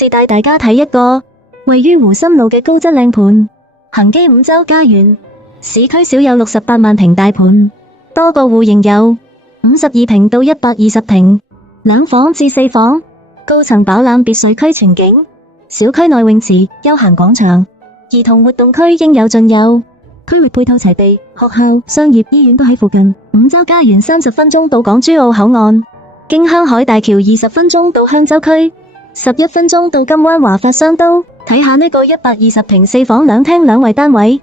次帶大家睇一個位於湖心路嘅高質靚盤，恒基五洲家園，市區少有68萬平大盤，多個戶型有52平到120平，2房至4房，高層飽覽別墅區全景，小區內泳池、休閒廣場、兒童活動區應有盡有，區域配套齊備，學校、商業、醫院都喺附近。五洲家園30分鐘到港珠澳口岸，經香海大橋20分鐘到香洲區，11分鐘到金灣華發商都。睇下呢個120平4房2廳2衛單位，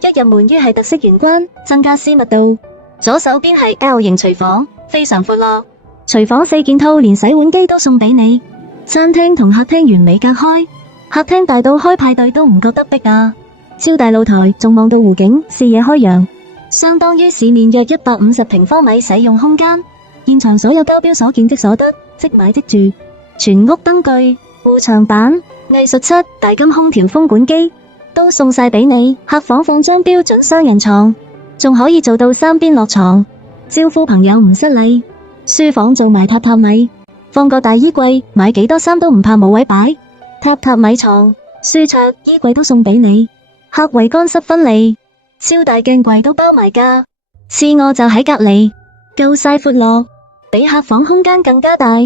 一入門於係特色玄關，增加私密度。左手邊係 L 型廚房，非常闊落。廚房4件套連洗碗機都送俾你。餐廳同客廳完美隔開，客廳大到開派對都唔覺得逼啊！超大露台仲望到湖景，視野開揚，相當於市面約150平方米使用空間。現場所有交標所見即所得，即買即住。全屋燈具、護牆板、藝術漆、大金空調風管機都送晒俾你。客房放張標準雙人床，仲可以做到3邊落床，招呼朋友唔失禮。書房做埋榻榻米，放個大衣櫃，買幾多衫都唔怕冇位擺。榻榻米床、書桌、衣櫃都送俾你。客衛乾濕分離，超大鏡櫃都包埋㗎。次臥就喺隔籬，夠晒闊落，比客房空間更加大。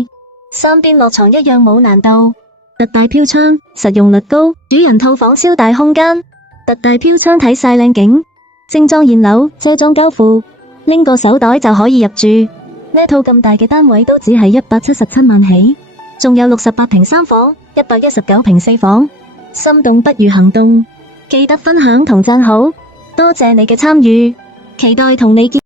3邊落床一樣冇難度。特大飄窗，實用率高，主人套房超大空間，特大飄窗睇晒靚景。精裝現樓，車裝交付，拎個手袋就可以入住。呢套咁大嘅單位都只係177萬起，仲有68平3房，119平4房，心動不如行動，記得分享同讚好，多謝你嘅參與，期待同你見